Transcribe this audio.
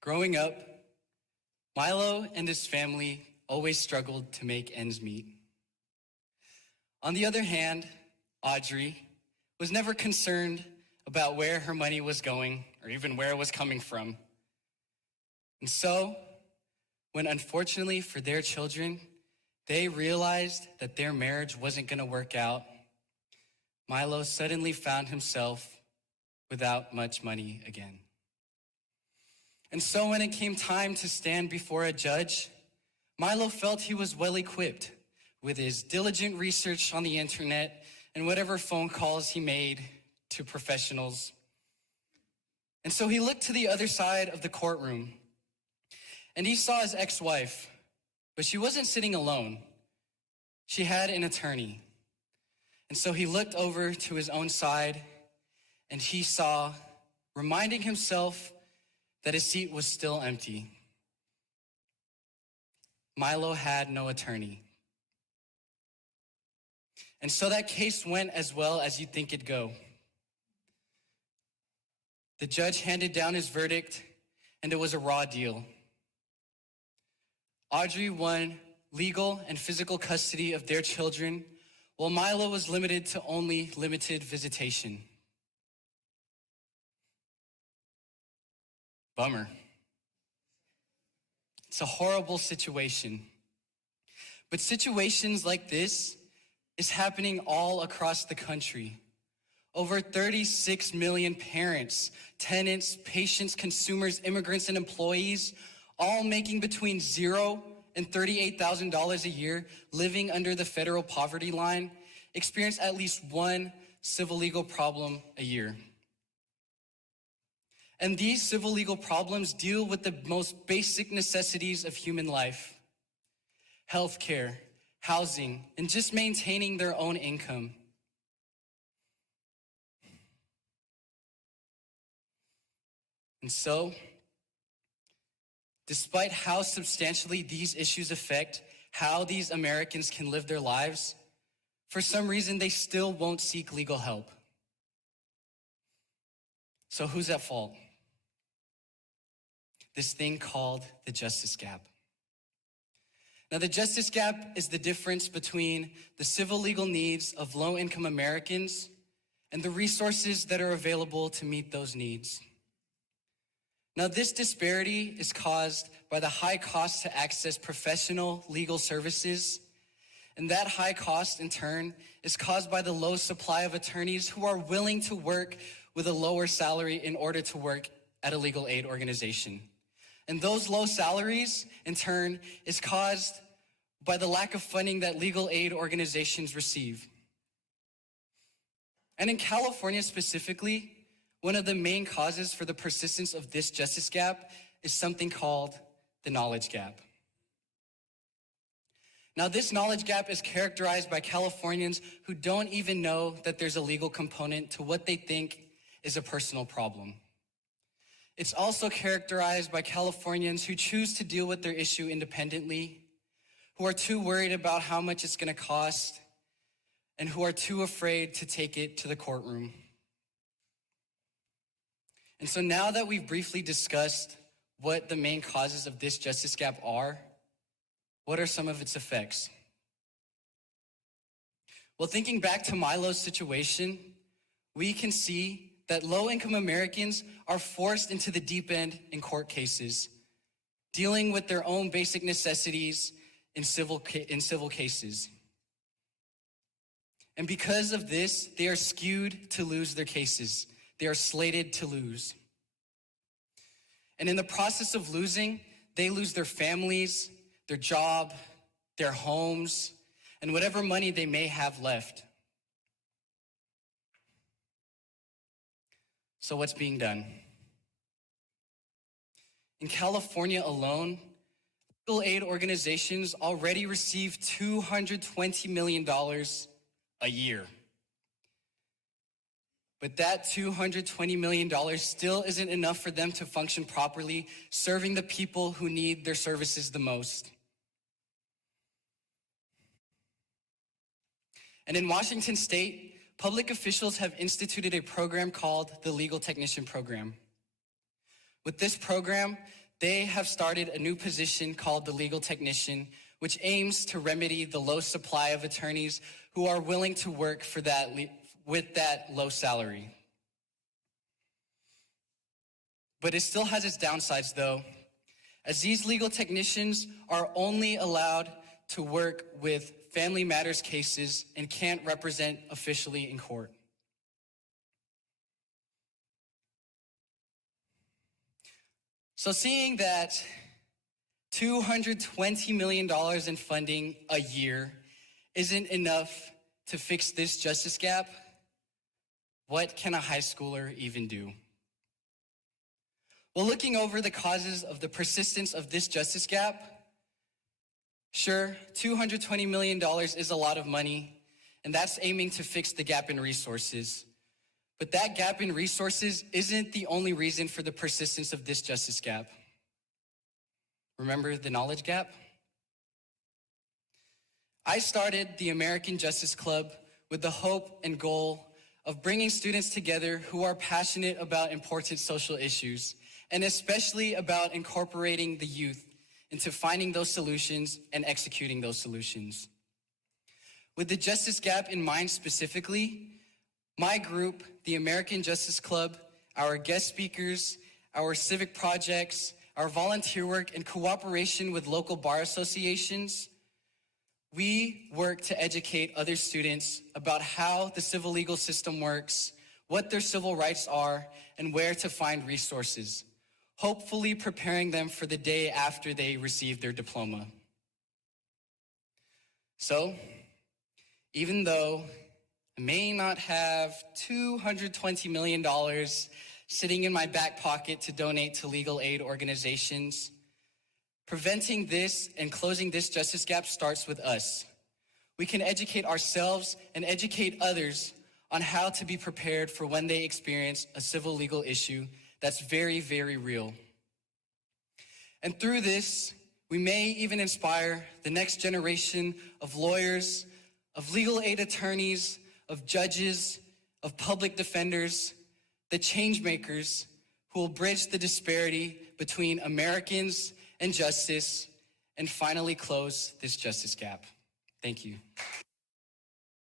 Growing up, Milo and his family always struggled to make ends meet. On the other hand, Audrey was never concerned about where her money was going or even where it was coming from. And so, when unfortunately for their children, they realized that their marriage wasn't going to work out, Milo suddenly found himself without much money again. And so when it came time to stand before a judge, Milo felt he was well equipped with his diligent research on the internet and whatever phone calls he made to professionals. And so he looked to the other side of the courtroom and he saw his ex-wife, but she wasn't sitting alone. She had an attorney. And so he looked over to his own side and he saw, reminding himself that his seat was still empty. Milo had no attorney. And so that case went as well as you'd think it'd go. The judge handed down his verdict, and it was a raw deal. Audrey won legal and physical custody of their children, while Milo was limited to only limited visitation. Bummer. It's a horrible situation. But situations like this is happening all across the country. Over 36 million parents, tenants, patients, consumers, immigrants, and employees, all making between $0 and $38,000 a year, living under the federal poverty line, experience at least one civil legal problem a year. And these civil legal problems deal with the most basic necessities of human life: healthcare, housing, and just maintaining their own income. And so, despite how substantially these issues affect how these Americans can live their lives, for some reason they still won't seek legal help. So who's at fault? This thing called the justice gap. Now, the justice gap is the difference between the civil legal needs of low-income Americans and the resources that are available to meet those needs. Now, this disparity is caused by the high cost to access professional legal services, and that high cost, in turn, is caused by the low supply of attorneys who are willing to work with a lower salary in order to work at a legal aid organization. And those low salaries, in turn, is caused by the lack of funding that legal aid organizations receive. And in California specifically, one of the main causes for the persistence of this justice gap is something called the knowledge gap. Now, this knowledge gap is characterized by Californians who don't even know that there's a legal component to what they think is a personal problem. It's also characterized by Californians who choose to deal with their issue independently, who are too worried about how much it's going to cost, and who are too afraid to take it to the courtroom. And so now that we've briefly discussed what the main causes of this justice gap are, what are some of its effects? Well, thinking back to Milo's situation, we can see that low-income Americans are forced into the deep end in court cases, dealing with their own basic necessities in civil cases. And because of this, they are skewed to lose their cases. They are slated to lose. And in the process of losing, they lose their families, their job, their homes, and whatever money they may have left. So what's being done? In California alone, legal aid organizations already receive $220 million a year. But that $220 million still isn't enough for them to function properly, serving the people who need their services the most. And in Washington State, public officials have instituted a program called the Legal Technician Program. With this program, They have started a new position called the legal technician, which aims to remedy the low supply of attorneys who are willing to work for with that low salary. But it still has its downsides though, as these legal technicians are only allowed to work with family matters cases and can't represent officially in court. So seeing that $220 million in funding a year isn't enough to fix this justice gap, what can a high schooler even do? Well, looking over the causes of the persistence of this justice gap, sure, $220 million is a lot of money, and that's aiming to fix the gap in resources. But that gap in resources isn't the only reason for the persistence of this justice gap. Remember the knowledge gap? I started the American Justice Club with the hope and goal of bringing students together who are passionate about important social issues, and especially about incorporating the youth into finding those solutions and executing those solutions. With the justice gap in mind specifically, my group, the American Justice Club, our guest speakers, our civic projects, our volunteer work, and cooperation with local bar associations, we work to educate other students about how the civil legal system works, what their civil rights are, and where to find resources, hopefully preparing them for the day after they receive their diploma. So, even though I may not have $220 million sitting in my back pocket to donate to legal aid organizations, preventing this and closing this justice gap starts with us. We can educate ourselves and educate others on how to be prepared for when they experience a civil legal issue that's very, very real. And through this, we may even inspire the next generation of lawyers, of legal aid attorneys, of judges, of public defenders, the change makers who will bridge the disparity between Americans and justice and finally close this justice gap. Thank you.